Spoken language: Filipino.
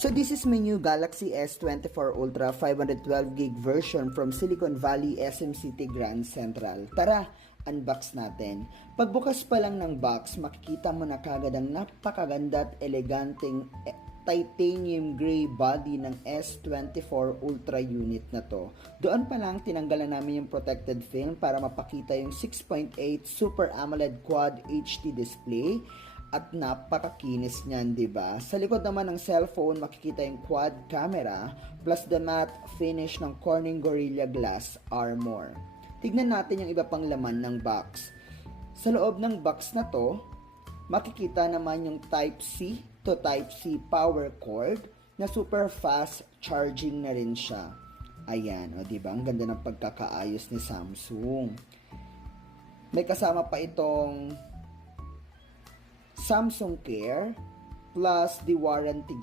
So this is my new Galaxy S24 Ultra 512GB version from Silicon Valley SM City Grand Central. Tara, unbox natin. Pagbukas pa lang ng box, makikita mo na kagad ang napakaganda at eleganteng titanium gray body ng S24 Ultra unit na to. Doon pa lang tinanggalan namin yung protected film para mapakita yung 6.8 Super AMOLED Quad HD display. At napakakinis niyan, di ba? Sa likod naman ng cellphone, makikita yung quad camera plus the matte finish ng Corning Gorilla Glass Armor. Tignan natin yung iba pang laman ng box. Sa loob ng box na to, makikita naman yung Type-C to Type-C power cord na super fast charging na rin siya. Ayan, o di ba? Ang ganda ng pagkakaayos ni Samsung. May kasama pa itong Samsung Care plus the warranty